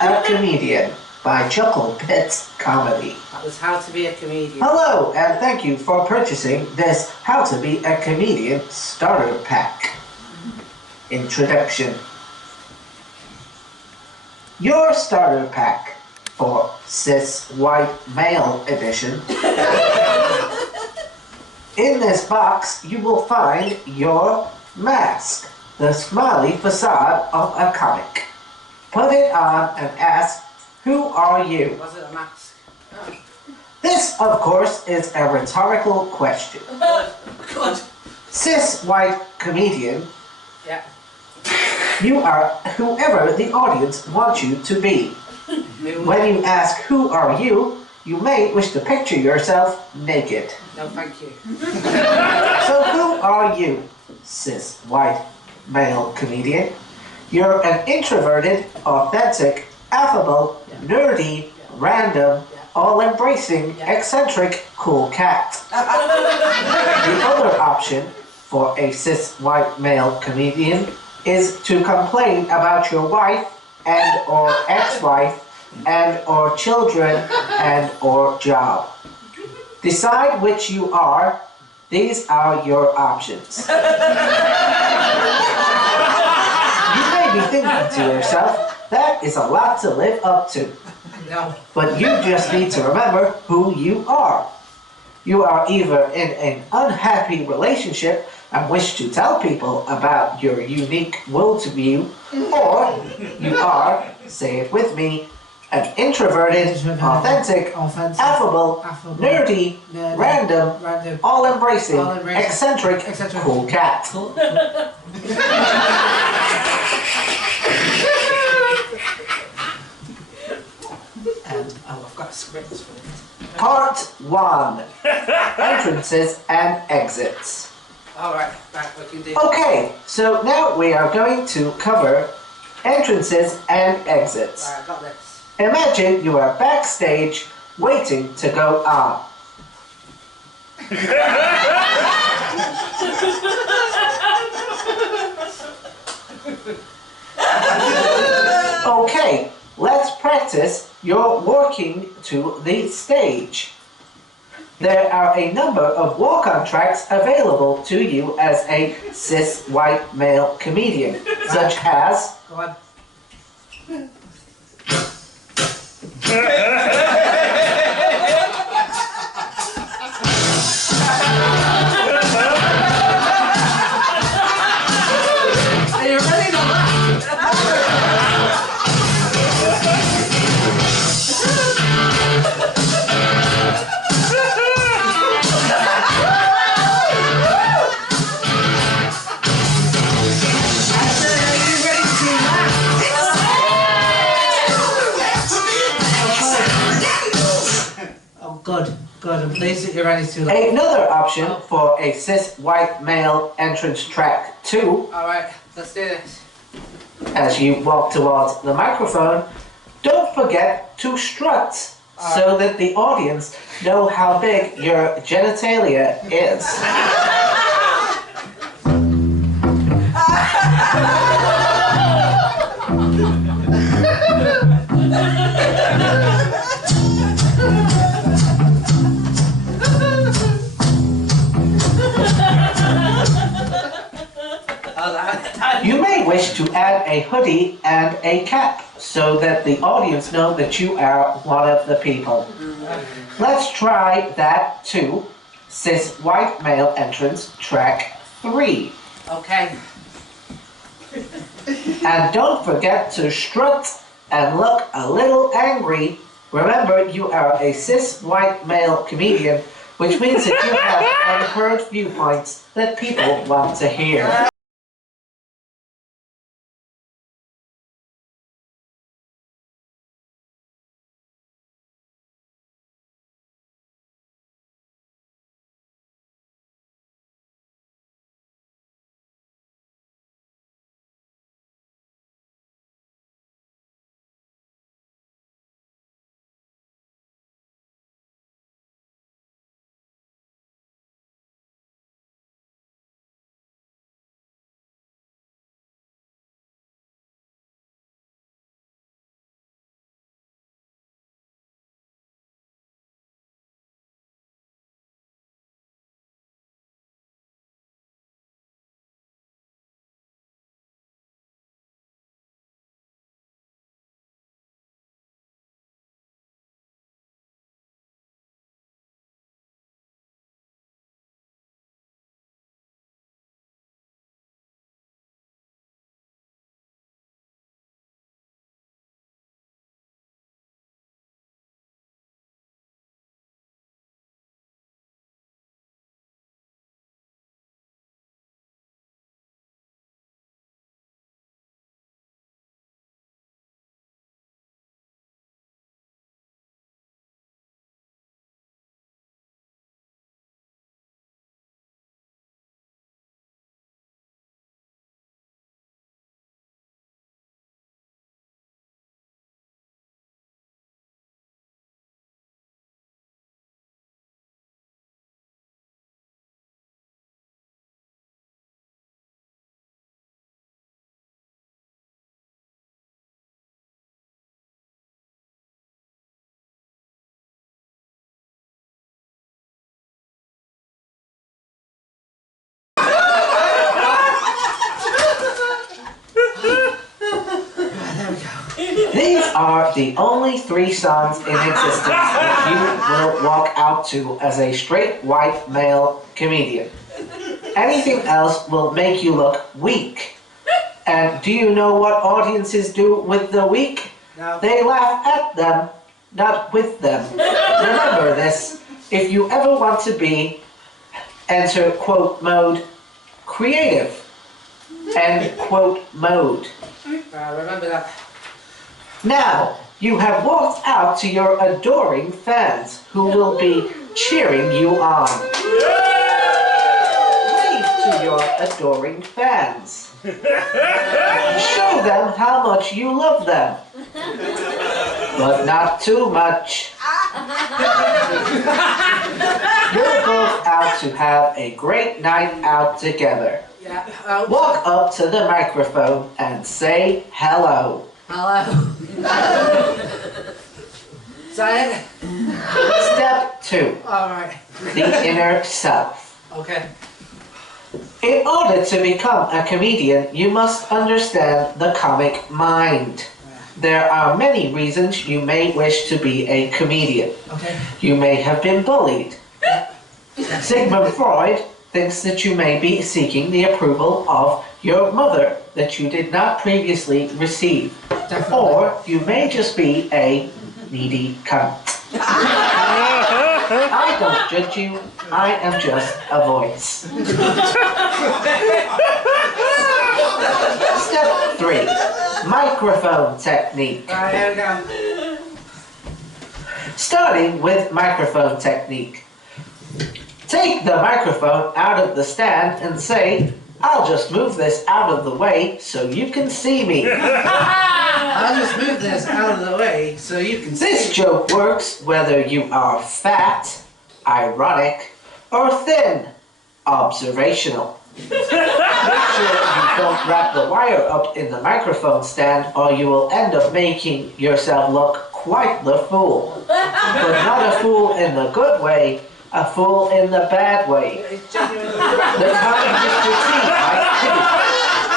a Comedian by Chuckle Pits Comedy. That was How to Be a Comedian. Hello, and thank you for purchasing this How to Be a Comedian starter pack. Introduction. Your starter pack for cis white male edition. In this box, you will find your mask, the smiley facade of a comic. Put it on and ask, who are you? Was it a mask? Oh. This, of course, is a rhetorical question. Good. Cis white comedian, Yeah. you are whoever the audience wants you to be. When you ask, who are you, you may wish to picture yourself naked. No, thank you. So who are you, cis white male comedian? You're an introverted, authentic, affable, nerdy, random, all-embracing, eccentric, cool cat. The other option for a cis white male comedian is to complain about your wife and or ex-wife and or children and or job. Decide which you are. These are your options. You may be thinking to yourself, that is a lot to live up to. No. But you just need to remember who you are. You are either in an unhappy relationship and wish to tell people about your unique worldview, or you are, say it with me, an introverted, authentic, affable, nerdy, random, all-embracing, eccentric, cool cat. I've got a script for it. Part 1. Entrances and exits. Alright, we can do Okay, so now we are going to cover entrances and exits. Alright, I got this. Imagine you are backstage waiting to go on. Okay, let's practice your walking to the stage. There are a number of walk-on tracks available to you as a cis white male comedian, such as Go on. Are you ready to laugh? Good. I'm pleased that you're ready to laugh. another option for a cis white male entrance track 2. Alright, let's do this. As you walk towards the microphone, don't forget to strut so that the audience know how big your genitalia is. You may wish to add a hoodie and a cap so that the audience know that you are one of the people. Let's try that too. Cis white male entrance track 3. Okay. And don't forget to strut and look a little angry. Remember, you are a cis white male comedian, which means that you have unheard viewpoints that people want to hear. These are the only 3 songs in existence that you will walk out to as a straight white male comedian. Anything else will make you look weak. And do you know what audiences do with the weak? No. They laugh at them, not with them. Remember this. If you ever want to be, enter quote mode, creative, end quote mode. Remember that. Now, you have walked out to your adoring fans who will be cheering you on. Wave to your adoring fans. Show them how much you love them. But not too much. You're both out to have a great night out together. Yeah. Walk up to the microphone and say hello. Hello. Say it. Step 2. Alright. The inner self. Okay. In order to become a comedian, you must understand the comic mind. There are many reasons you may wish to be a comedian. Okay. You may have been bullied. Sigmund Freud thinks that you may be seeking the approval of your mother that you did not previously receive. Definitely. Or you may just be a needy cunt. I don't judge you, I am just a voice. Step 3. Microphone technique. Alright, here we go. Starting with microphone technique. Take the microphone out of the stand and say, I'll just move this out of the way so you can see me. I'll just move this out of the way so you can see. This joke works whether you are fat, ironic, or thin, observational. Make sure you don't wrap the wire up in the microphone stand or you will end up making yourself look quite the fool. But not a fool in the good way, a fool in the bad way. It's genuinely. The kind Mr. T might pity.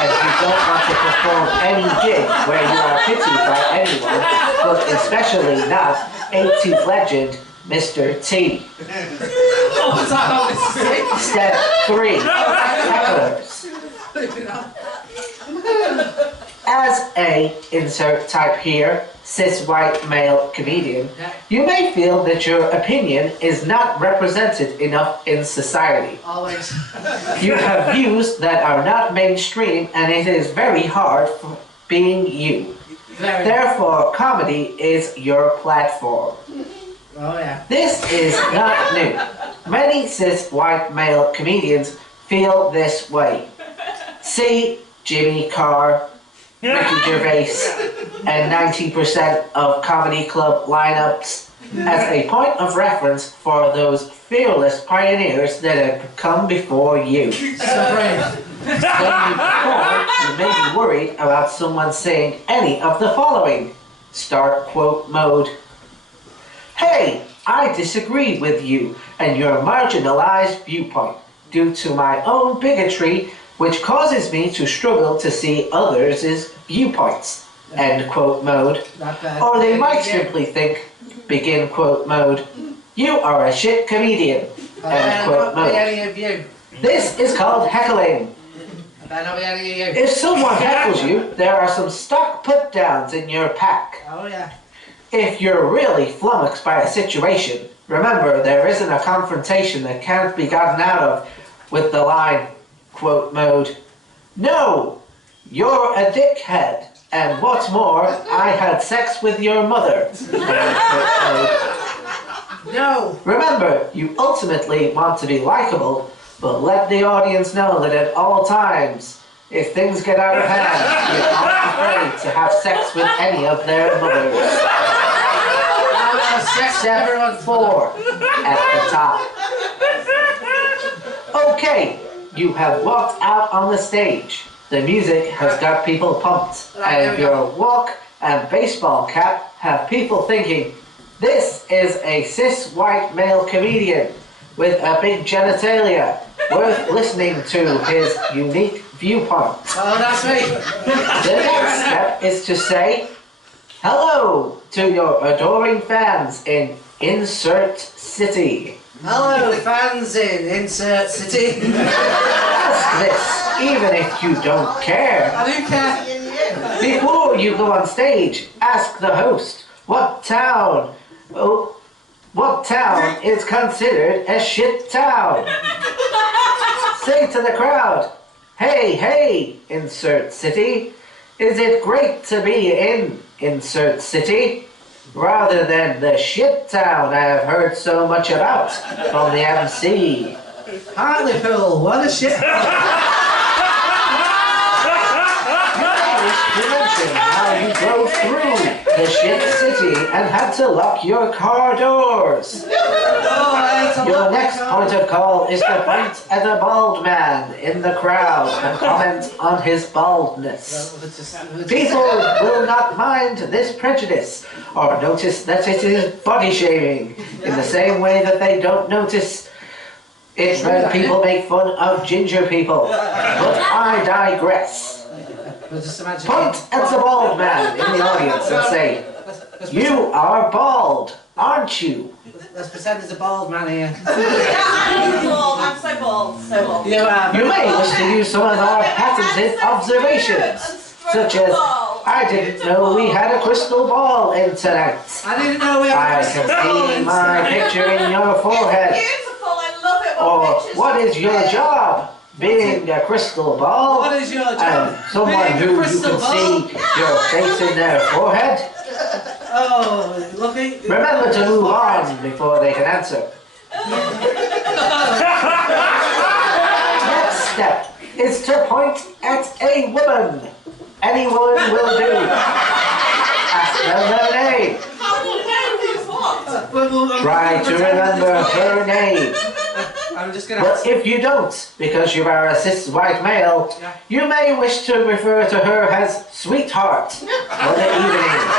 And you don't want to perform any gig where you are pitied by anyone, but especially not 80s legend Mr. T. Step 3. Hecklers. As a, insert type here, cis white male comedian, you may feel that your opinion is not represented enough in society. Always. You have views that are not mainstream and it is very hard for being you. Very. Therefore, comedy is your platform. Oh yeah. This is not new. Many cis white male comedians feel this way. See Jimmy Carr, Ricky Gervais, and 90% of comedy club lineups as a point of reference for those fearless pioneers that have come before you. So brave. When you perform, you may be worried about someone saying any of the following. Start quote mode. Hey, I disagree with you and your marginalized viewpoint due to my own bigotry, which causes me to struggle to see others' viewpoints. End quote mode. Not bad. Or they might simply think, begin quote mode, you are a shit comedian. End quote Not be mode. any of you. This is called heckling. Better not be any of you. If someone heckles you, there are some stock put-downs in your pack. Oh yeah. If you're really flummoxed by a situation, remember there isn't a confrontation that can't be gotten out of with the line, quote mode, no, you're a dickhead, and what's more, I had sex with your mother. No. Remember, you ultimately want to be likable, but let the audience know that at all times, if things get out of hand, you're not afraid to have sex with any of their mothers. Step 4 at the top. Okay, you have walked out on the stage. The music has got people pumped, and your walk and baseball cap have people thinking, this is a cis white male comedian with a big genitalia, worth listening to his unique viewpoint. Oh, that's me. The next step is to say, Hello to your adoring fans in Insert City. Hello, fans in Insert City. Ask this, even if you don't care. I do care. Before you go on stage, ask the host what town is considered a shit town. Say to the crowd, hey, hey, Insert City, is it great to be in Insert City? Rather than the shit town I have heard so much about from the MC. Hartlepool, what a shit. To mention how you drove through the shit city and had to lock your car doors. Your next point of call is to point at a bald man in the crowd and comment on his baldness. People will not mind this prejudice or notice that it is body shaming in the same way that they don't notice it when people make fun of ginger people. But I digress. Point at the bald man in the audience and say, you are bald, aren't you? Let's pretend there's a bald man here. I'm bald. I'm so bald. So bald. You are. You may wish to use some of our patented observations, such as, I didn't know we had a crystal ball in tonight. I didn't know we had a I crystal can ball see in my tonight. picture in your forehead. Beautiful. I love it. Or, what is your job? Being a crystal ball? What is your job? And someone Being a who you crystal can see ball? your face in their forehead? Oh, looking. Remember to move on before they can answer. Next step is to point at a woman. Any woman will do. Ask them their name. How do you know who's what? Try to remember her name. I'm just gonna. But if you don't, because you are a cis white male, you may wish to refer to her as sweetheart for the evening.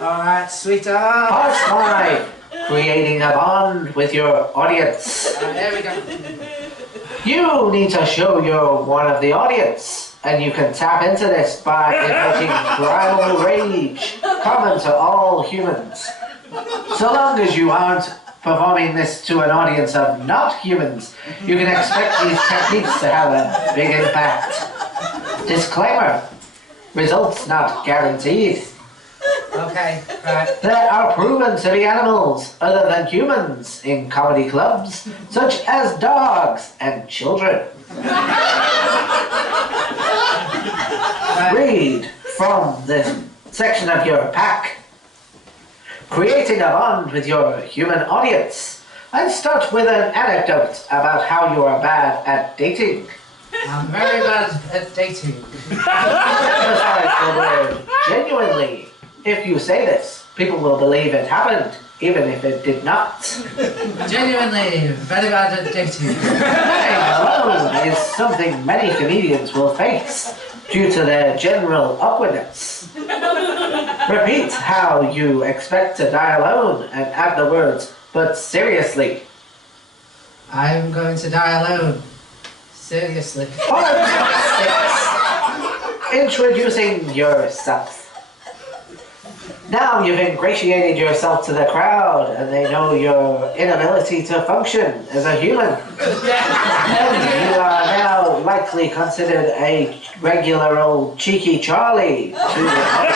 Alright, sweetheart. Part 5. Creating a bond with your audience. Here we go. You need to show you're one of the audience, and you can tap into this by invoking primal rage, common to all humans. So long as you aren't performing this to an audience of not humans, you can expect these techniques to have a big impact. Disclaimer: results not guaranteed. Okay, right. There are proven to be animals other than humans in comedy clubs, such as dogs and children. Read from the section of your pack. Creating a bond with your human audience. And start with an anecdote about how you are bad at dating. I'm very bad at dating. Emphasize the word genuinely. If you say this, people will believe it happened, even if it did not. Genuinely very bad at dating. Lying alone is something many comedians will face due to their general awkwardness. Repeat how you expect to die alone and add the words, but seriously. I'm going to die alone. Seriously. Part 6. Introducing yourself. Now you've ingratiated yourself to the crowd and they know your inability to function as a human. And you are now likely considered a regular old cheeky Charlie to the public.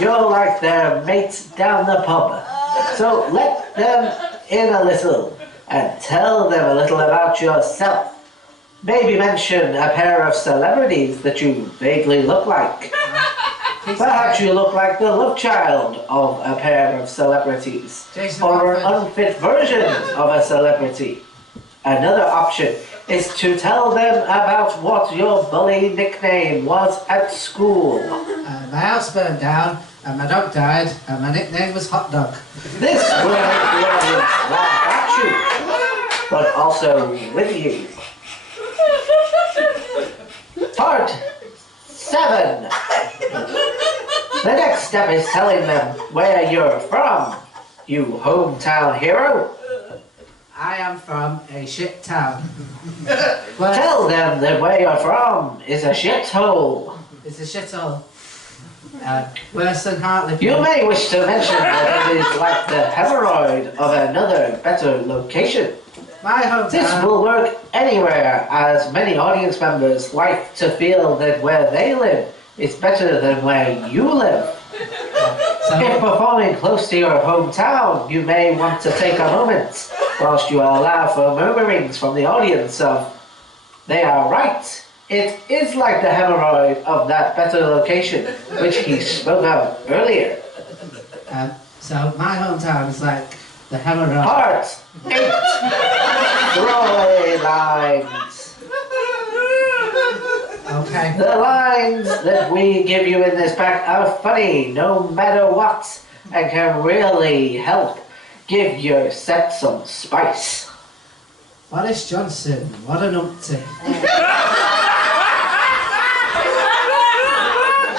You're like their mates down the pub. So let them in a little and tell them a little about yourself. Maybe mention a pair of celebrities that you vaguely look like. Perhaps you look like the love child of a pair of celebrities, or an unfit version of a celebrity. Another option is to tell them about what your bully nickname was at school. My house burned down, and my dog died, and my nickname was Hot Dog. This will make the audience laugh at you, but also with you. Part 7. The next step is telling them where you're from, you hometown hero. I am from a shit town. Tell them that where you're from is a shithole. It's a shithole. Worse than Hartley. You may wish to mention that it is like the hemorrhoid of another better location. My This hometown. will work anywhere, as many audience members like to feel that where they live is better than where you live. If performing close to your hometown, you may want to take a moment whilst you allow for murmurings from the audience of, "They are right. It is like the hemorrhoid of that better location," which he spoke of earlier. So my hometown is like the hemorrhoid. Part 8. Throwaway lines. Okay. The lines that we give you in this pack are funny no matter what and can really help give your set some spice. Boris Johnson, what an numpty.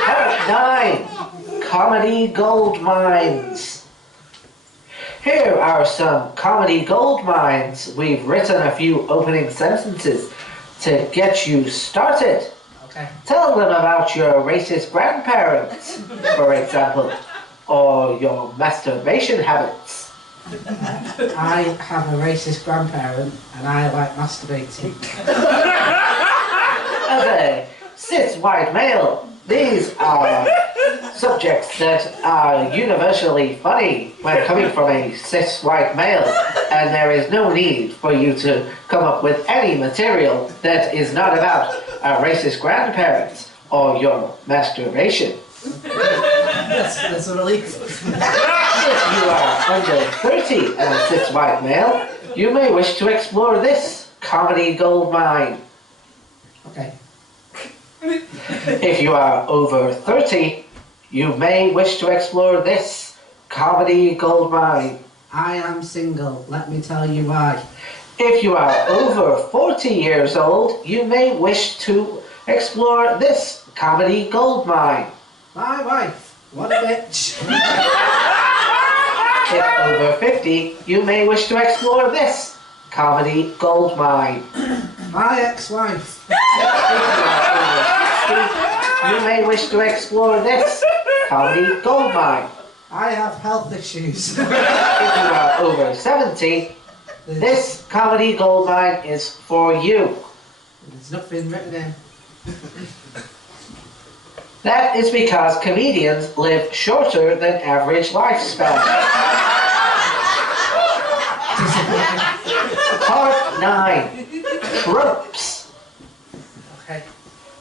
Part 9. Comedy gold mines. Here are some comedy gold mines. We've written a few opening sentences to get you started. Okay. Tell them about your racist grandparents, for example, or your masturbation habits. I have a racist grandparent and I like masturbating. As a cis white male, these are subjects that are universally funny when coming from a cis white male, and there is no need for you to come up with any material that is not about a racist grandparents or your masturbation. That's a relief. If you are under 30 and a cis white male, you may wish to explore this comedy gold mine. Okay. If you are over 30, you may wish to explore this comedy gold mine. I am single, let me tell you why. If you are over 40 years old, you may wish to explore this comedy gold mine. My wife, what a bitch. If over 50, you may wish to explore this comedy gold mine. My ex-wife. If you are over 60, you may wish to explore this comedy gold mine. I have health issues. If you are over 70, this comedy gold mine is for you. There's nothing written in. That is because comedians live shorter than average lifespan. Part 9. Tropes. Okay.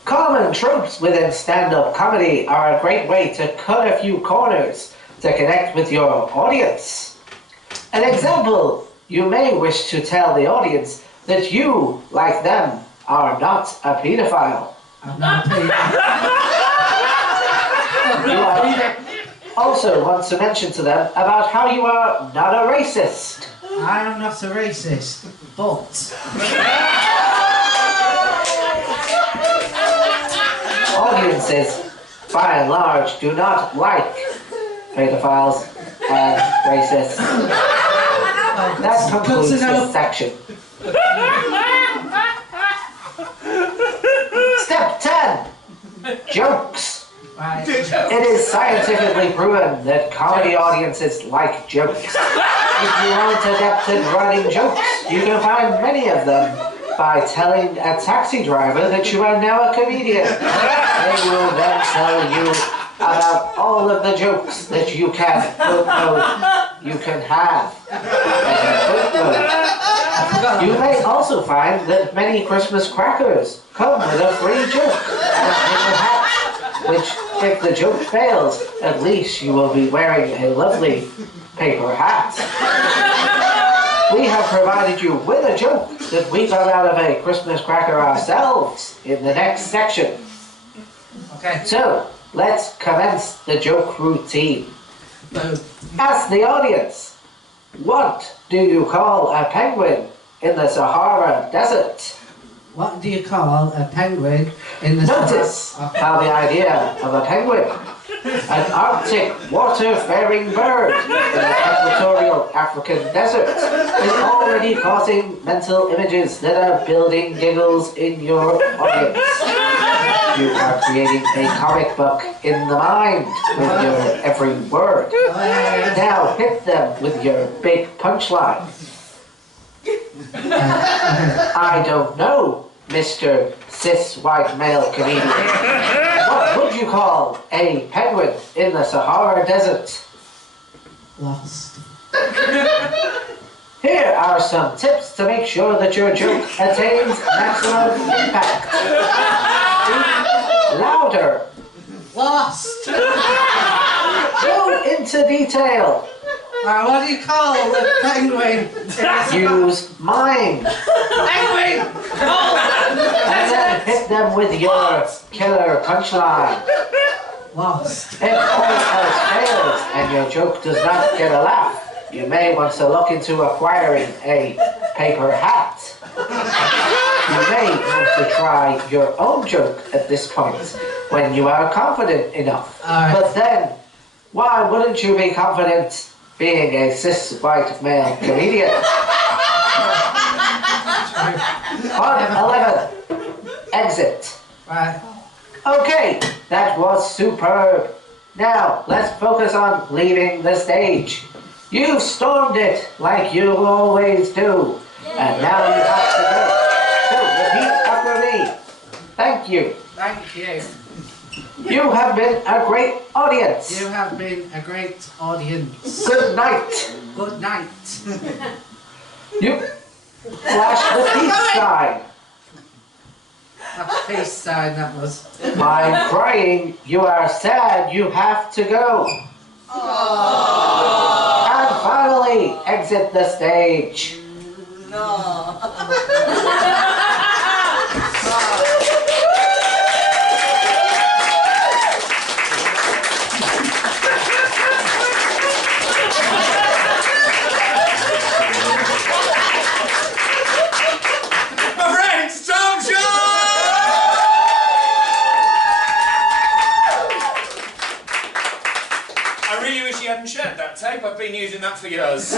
Common tropes within stand-up comedy are a great way to cut a few corners to connect with your audience. An example, you may wish to tell the audience that you, like them, are not a pedophile. I'm not a pedophile. You also want to mention to them about how you are not a racist. I am not a racist, but Audiences, by and large, do not like pedophiles and racists. That concludes this section. Step 10. Jokes. right. It is scientifically proven that comedy audiences like jokes. If you want adapted running jokes, you can find many of them by telling a taxi driver that you are now a comedian. They will then tell you about all of the jokes that you can you can have. You may also find that many Christmas crackers come with a free joke and a paper hat, which, if the joke fails, at least you will be wearing a lovely paper hat. We have provided you with a joke that we got out of a Christmas cracker ourselves in the next section. Okay. So, let's commence the joke routine. So, Ask the audience, what do you call a penguin in the Sahara Desert? what do you call a penguin in the Notice how the idea of a penguin, an Arctic water-faring bird in the equatorial African desert, is already causing mental images that are building giggles in your audience. You are creating a comic book in the mind with your every word. Now hit them with your big punchline. I don't know, Mr. Cis White Male Comedian. What would you call a penguin in the Sahara Desert? Lost. Here are some tips to make sure that your joke attains maximum impact. Speak louder. Lost. Go into detail. What do you call the penguin? Use mime. Penguin! And then hit them with your killer punchline. Lost. If all else fails and your joke does not get a laugh, you may want to look into acquiring a paper hat. You may want to try your own joke at this point when you are confident enough. But then, why wouldn't you be confident being a cis white male comedian? Part 11. Exit. Right. Okay, that was superb. Now, let's focus on leaving the stage. You've stormed it like you always do. And now you have to go. So, repeat after me. Thank you. Thank you. You have been a great audience. You have been a great audience. Good night. Good night. You flash the peace sign. That's peace sign, that was. I'm crying. You are sad. You have to go. And finally, exit the stage. No. I really wish you hadn't shared that tape. I've been using that for years.